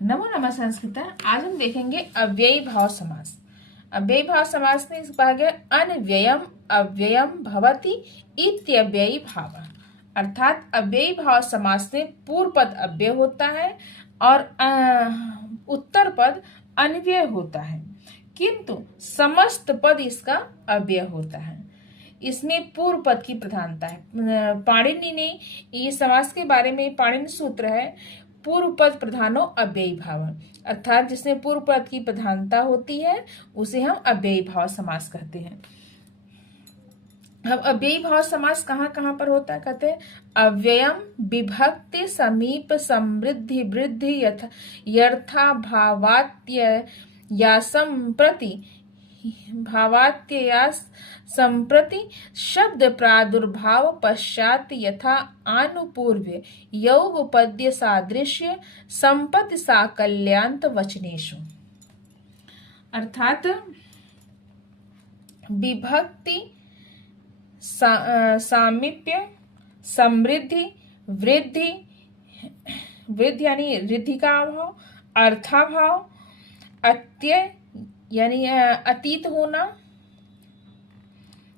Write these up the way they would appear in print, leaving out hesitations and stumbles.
नमो नमः संस्कृता। आज हम देखेंगे अव्ययी भाव समास। अव्ययी भाव समास में इस कहा गया अनव्ययम अव्ययम भवति इत्यव्ययी भाव, अर्थात अव्ययी भाव समास में पूर्व पद अव्यय होता है और उत्तर पद अनव्यय होता है, किंतु समस्त पद इसका अव्यय होता है। इसमें पूर्व पद की प्रधानता है। पाणिनि ने इस समास के बारे में पाणिनि सूत्र है पूर्व पद प्रधानो अव्ययी भाव, अर्थात जिसमें पूर्व पद की प्रधानता होती है उसे हम अव्ययी भाव समास कहते हैं। अब अव्ययी भाव समास कहाँ कहाँ पर होता है, कहते हैं अव्ययम विभक्ति समीप समृद्धि वृद्धि यथा भावात्य या संप्रति संप्रति शब्द प्रादुर्भाव पश्चात यथा आनुपूर्व्य योग पद्य सादृश्य संपत्ति साकल्यांत वचनेषु, अर्थात विभक्ति सामीप्य समृद्धि वृद्धि वृद्धि यानी रिद्धि का अभाव, अर्थाभाव, अत्यय यानी अतीत होना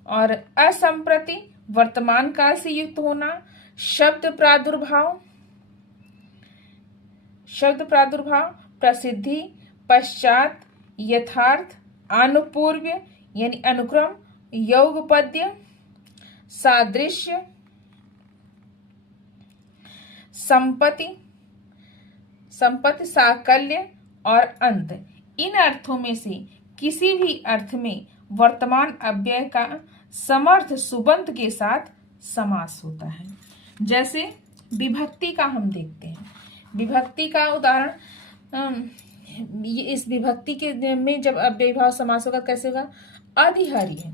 और असंप्रति वर्तमान काल से युक्त होना, शब्द प्रादुर्भाव प्रसिद्धि पश्चात यथार्थ आनुपूर्व्य यानी अनुक्रम योगपद्य सादृश्य संपत्ति साकल्य और अंत। इन अर्थों में से किसी भी अर्थ में वर्तमान अव्यय का समर्थ सुबंत के साथ समास होता है। जैसे विभक्ति का हम देखते हैं। विभक्ति का उदाहरण इस विभक्ति के में जब अव्ययी भाव समास होगा कैसे होगा, अधिहर्य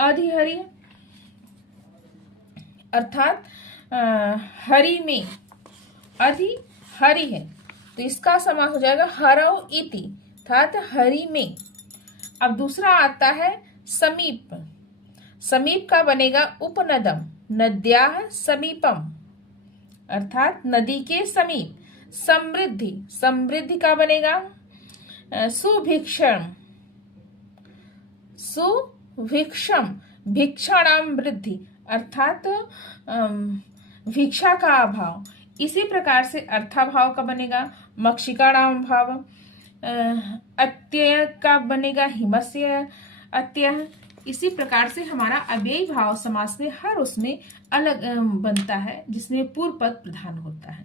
अधिहर्य अर्थात हरि में अधिहरि है तो इसका समास हो जाएगा हरौ इति, अर्थात हरि में। अब दूसरा आता है समीप। समीप का बनेगा उपनदम नद्याः समीपम, अर्थात नदी के समीप। समृद्धि समृद्धि का बनेगा सुभिक्षम भिक्षाणाम वृद्धि, अर्थात भिक्षा का अभाव। इसी प्रकार से अर्थाभाव का बनेगा मक्षिकाणाम भाव। अत्यय का बनेगा हिमस्य अत्यय। इसी प्रकार से हमारा अव्ययी भाव समास में हर उसमें अलग बनता है जिसमें पूर्व पद प्रधान होता है।